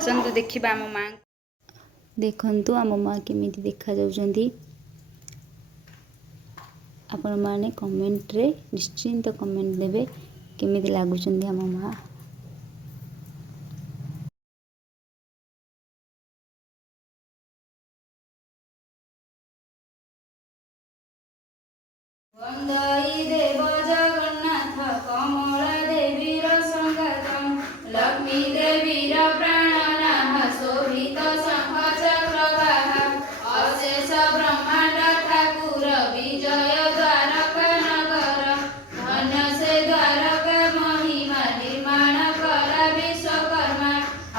आसतु देखिबा आम माँ। देखंतु आम माँ केमिति देखा जाउछंती। आपण माने कमेंट रे निश्चिंत कमेंट देबे केमिति लागुछंती आम माँ। वंदई देव जगन्नाथ कमला देवीर संगातम लक्ष्मी देवीर प्राणनाथ शोभित शंख चक्रवाह अशेष ब्रह्मांड ठाकुर विजय द्वारका नगर धन्य से द्वारका महिमा निर्माण कला विश्वकर्मा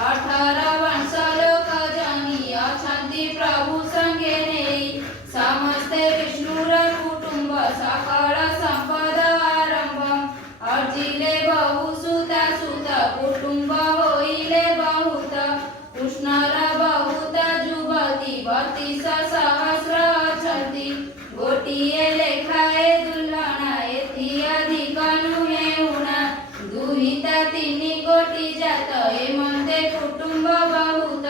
18 वर्ष लोक जनी अछंती प्रभु संगे नेई समस्ते विष्णुर कुटुंब सकल संपद आरंभम अर्जिले बहु सुता सुत कुटुंब होइले बहुत कृष्णर बहुत जुवती 32 सहस्र अछंती गोटिए लेखाए दुल्हना एथि अधिक नुहे उना दुहिता 3 कोटि जात एमंते कुटुंब बहुत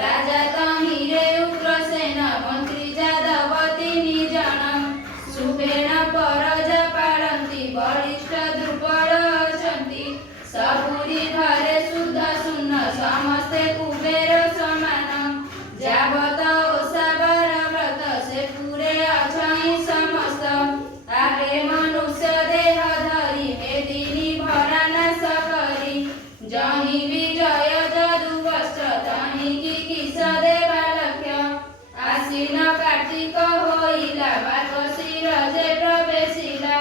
राजा तहिरे उग्रसेन मंत्री जादव 3 जन सुबेन परजा पालंती बलिष्ठ द्रुपद अछंती सबुरी घरे शुद्ध शून्य समस्ते कुबेर समान जावत ओषाबर व्रत से पूरे अछई समस्त आहे मनुष्य देह धरी मेदिनी भरा नाश करी जहि विजय जदु वस्त्र तहि की किस देवा लक्ष्य आसीन कार्तिक होइला मार्गशीर जे प्रवेशिला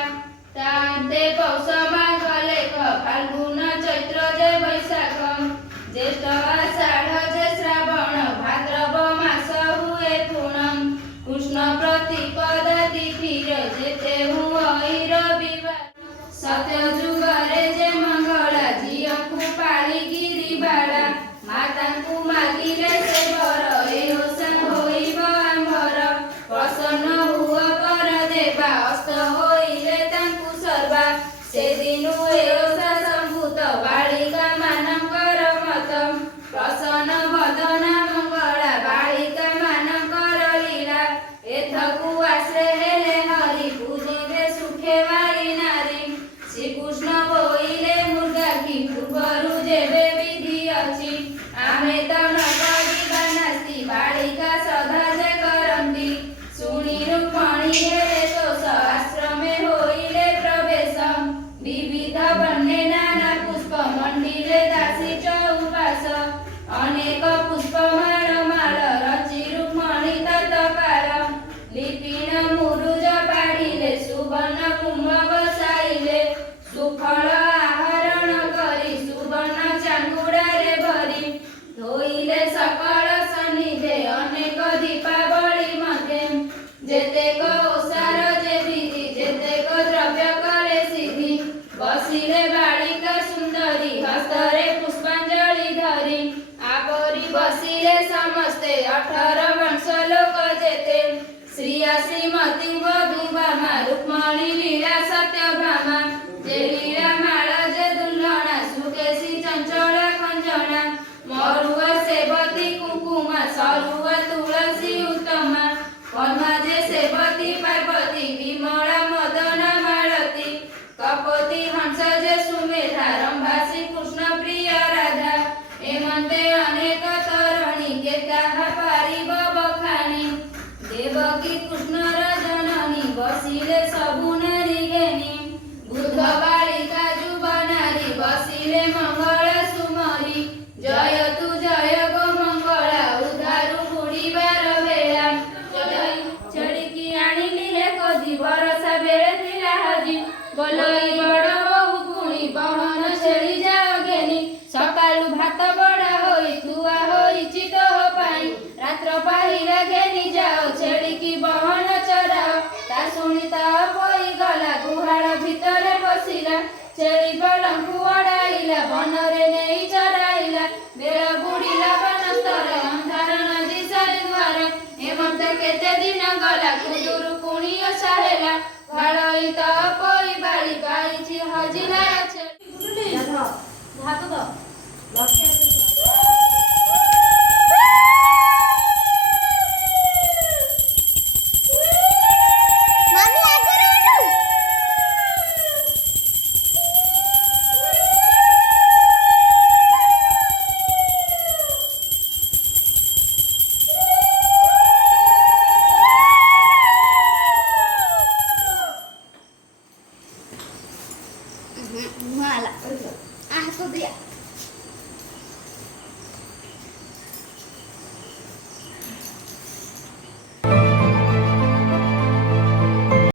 तांते पौष माघ लेख फाल्गुन चैत्र जे वैशाख ज्येष्ठ आषाढ़ जे श्रावण भाद्रव मास हुए पूर्णम कृष्ण प्रतिपदा तिथिरे जेते हुई रविवार सत्य जुगरे जे मंगला झियंकु पाली गिरिबाला मातांकु मागिले से बर ए ओषा होइब आंबर प्रसन्न हुआ कर देवा अस्त होइले तांकु सर्वा से दिनु ए ओषा संभूत बालिका मानकर मत प्रसन्न वदना मंगला बालिका मानकर लीला एथकु आश्रे हेले हरि पूजिबे सुखे वाली नारी श्रीकृष्ण बोइले मुर्गा की पूर्वरु जेबे विधि अछि आमे त न करिबा नास्ति बालिका सदा जे करंती सुनी रुक्मणी हेले तोष आश्रमे होइले प्रवेशम विविध वर्णे नाना पुष्प मंडिले दासी चौपास अनेक पुष्पमाल माल रचि रुक्मणी तत्काल लिपिण मुरुज पाड़िले सुवर्ण कुंभ बसाइले सुफल आहरण करी सुवर्ण चांगुड़ारे भरी धोइले सकल सन्निधे अनेक दीपावली मध्य जेतेक ओषार जे विधि जेतेक द्रव्य कले सिद्धि बसिले बालिका सुंदरी हस्तरे पुष्पांजलि धरी आपरी बसिले समस्ते 18 वर्ष लोक जेते श्रिया श्रीमती वधुभामा रुक्मणी लीला सत्यभामा जे लीला माळ जे दुल्हना सुकेशी चंचल खंजना मरुव सेवती कुकुमा सरुव तुलसी उत्तमा पद्मा जे सेवती पार्वती विमला मदना मालती कपोती हंस जे सुमेधा रंभासी कृष्ण प्रिय राधा एमंते अनेक तरणी के ताहा पारिब बखानी देवकी कृष्ण जननी बसिले सबु नारी घेनी बुध बालिका जुब नारी बसिले मंगल सुमरी जय तु जय गो मंगला उधारु बुड़ीबार बेला छेड़िकी आनिली हे कदी बरसा बेले थिला हजी बोलई बड़ बहु पुणी बहन छेड़ी जाओ घेनी सकालु भात बड़ा होई थुआ होई चितो पाई रात्र पाहिला घेनी जाओ छेड़िकी बहन चराओ ता शुणी ता पई गला गुहाड़ भितरे पशिला छेड़ी बड़ंकु अड़ाइला बनरे नेई चराइला बेल बुड़ीला बनस्तर अंधार नदी सारे द्वार एमंत केते दिन गला कुदुरु पुणी ओषा हेला बाळई त पई बालिका इछि हजिला छेड़ी भाग द लक्ष्य मुँह आला हाथ दिया